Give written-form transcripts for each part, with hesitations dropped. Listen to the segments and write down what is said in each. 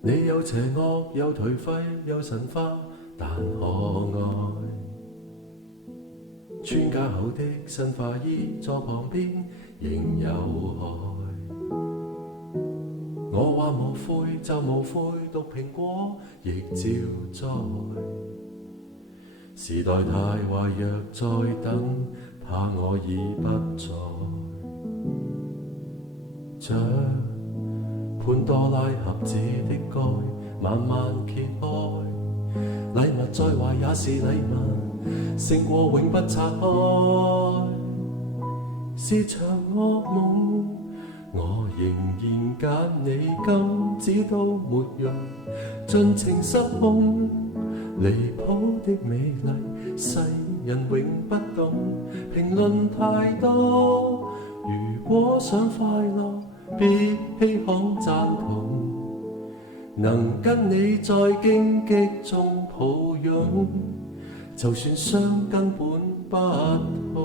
你有邪惡，有頹廢，有神化，但可愛。穿加厚的新化衣，坐旁邊仍有害。我話無悔就無悔，毒蘋果亦照栽。時代太壞，若再等，怕我已不在。將潘多拉盒子的蓋慢慢揭開，禮物再壞也是禮物，勝過永不拆開。是場噩夢，我仍然揀你，今子都沒用，盡情失控，離譜的美麗，世人永不懂，評論太多。如果想快樂，別稀罕贊同，能跟你在荊棘中抱擁，就算傷根本不痛。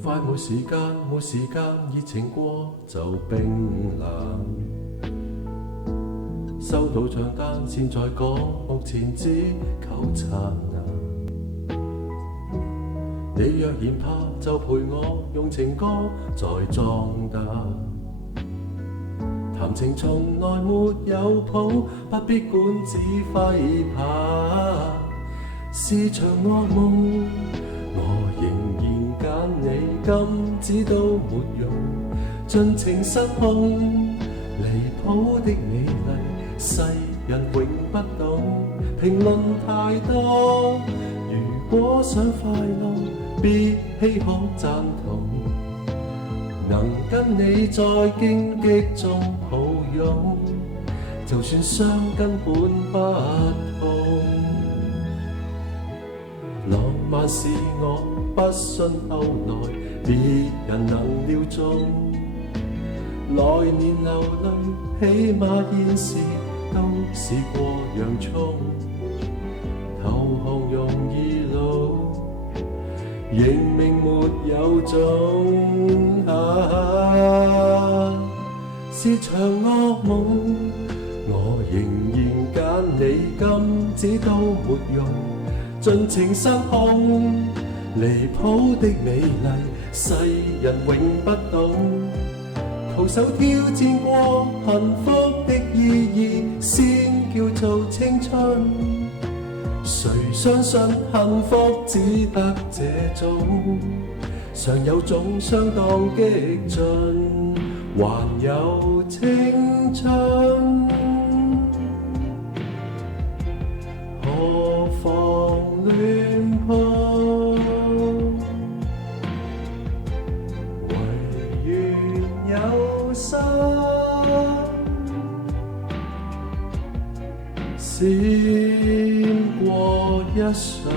快沒時間，沒時間，熱情過就冰冷。收到帳單先再講，目前只求剎那。你若嫌怕就陪我用情歌再壯大。談情從來沒有譜，不必管指揮牌。是場噩夢，我仍然揀你，今子都沒用，盡情失控，離譜的美麗，世人永不懂，評論太多。如果想快樂，別稀罕贊同，能跟你在荊棘中抱擁，就算傷根本不痛。浪漫是我不信後來別人能料中，來年流淚起碼現時都試過洋蔥，投降容易老，認命沒有種。是場噩夢，我仍然揀你，今子都沒用，盡情失控，離譜的美麗，世人永不懂。徒手挑戰過幸福的意義，先叫做青春。誰相信幸福只得這種？常有種相當激進，還有青春。何妨亂碰？唯願有心，閃過一瞬。